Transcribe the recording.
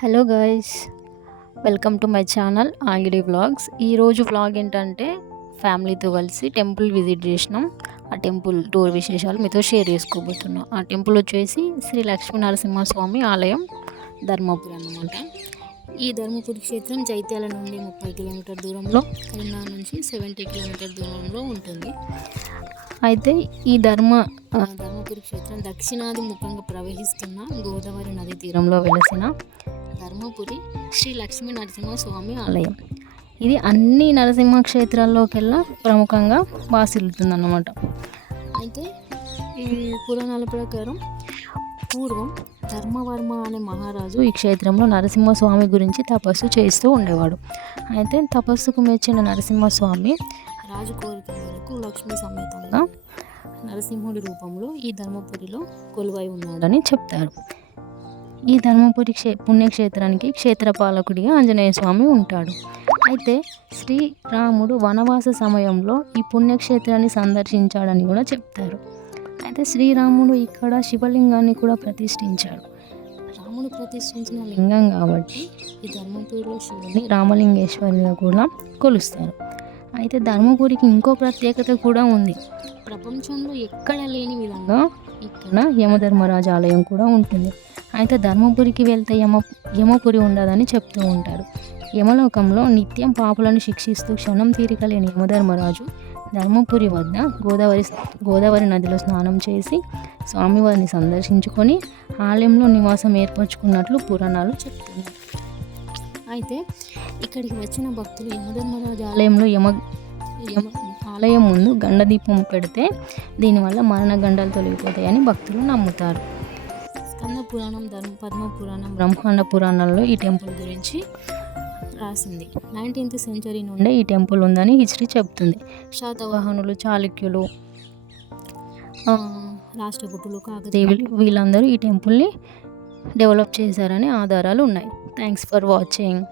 Hello guys welcome to my channel ఆగిడి vlogs. ఈరోజు vlog ఏంటంటే ఫ్యామిలీతో కలిసి టెంపుల్ విజిట్ చేసినాం. ఆ టెంపుల్ టూర్ విశేషాలు మీతో షేర్ చేసుకోబోతున్నాం. ఆ టెంపుల్ వచ్చేసి శ్రీ లక్ష్మీ నరసింహస్వామి ఆలయం ధర్మపురి అన్నమాట. ఈ ధర్మపురి క్షేత్రం జైత్యాల నుండి ముప్పై కిలోమీటర్ దూరంలో కరీంనగర్ నుంచి సెవెంటీ కిలోమీటర్ దూరంలో ఉంటుంది. అయితే ఈ ధర్మ ధర్మపురి క్షేత్రం దక్షిణాది ముఖంగా ప్రవహిస్తున్న గోదావరి నది తీరంలో వెలసిన ధర్మపురి శ్రీ లక్ష్మీ నరసింహస్వామి ఆలయం. ఇది అన్ని నరసింహ క్షేత్రాల్లోకెల్లా ప్రముఖంగా బాసిల్లుతుందన్నమాట అయితే ఈ పురాణాల ప్రకారం పూర్వం ధర్మవర్మ అనే మహారాజు ఈ క్షేత్రంలో నరసింహస్వామి గురించి తపస్సు చేస్తూ ఉండేవాడు. అయితే తపస్సుకు మెచ్చిన నరసింహస్వామి రాజు కోరిక మేరకు లక్ష్మీ సమేతంగా నరసింహుడి రూపంలో ఈ ధర్మపురిలో కొలువై ఉన్నాడని చెప్తారు. ఈ ధర్మపురి క్షే పుణ్యక్షేత్రానికి క్షేత్రపాలకుడిగా ఆంజనేయ స్వామి ఉంటాడు. అయితే శ్రీరాముడు వనవాస సమయంలో ఈ పుణ్యక్షేత్రాన్ని సందర్శించాడని కూడా చెప్తారు. అయితే శ్రీరాముడు ఇక్కడ శివలింగాన్ని కూడా ప్రతిష్ఠించాడు. రాముడు ప్రతిష్ఠించిన లింగం కాబట్టి ఈ ధర్మపురిలో శివుని రామలింగేశ్వరిగా కూడా కొలుస్తారు. అయితే ధర్మపురికి ఇంకో ప్రత్యేకత కూడా ఉంది. ప్రపంచంలో ఎక్కడ లేని విధంగా ఇక్కడ యమధర్మరాజు ఆలయం కూడా ఉంటుంది. అయితే ధర్మపురికి వెళ్తే యమ యమపురి ఉండదని చెప్తూ ఉంటారు. యమలోకంలో నిత్యం పాపులను శిక్షిస్తూ క్షణం తీరికలేని యమధర్మరాజు ధర్మపురి వద్ద గోదావరి గోదావరి నదిలో స్నానం చేసి స్వామివారిని సందర్శించుకొని ఆలయంలో నివాసం ఏర్పరచుకున్నట్లు పురాణాలు చెప్తున్నాయి. అయితే ఇక్కడికి వచ్చిన భక్తులు యమధర్మరాజు ఆలయంలో యమ యమ ఆలయం ముందు గండదీపం పెడితే దీనివల్ల మరణ గండాలు తొలగిపోతాయని భక్తులు నమ్ముతారు. స్కంద పురాణం ధర్మ పద్మ పురాణం బ్రహ్మాండ పురాణంలో ఈ టెంపుల్ గురించి రాసింది. నైన్టీన్త్ సెంచరీ నుండే ఈ టెంపుల్ ఉందని హిస్టరీ చెప్తుంది శాతవాహనులు చాళుక్యులు ఆ, రాష్ట్రకూటులు వీళ్ళందరూ ఈ టెంపుల్ని డెవలప్ చేశారని ఆధారాలు ఉన్నాయి. Thanks for watching.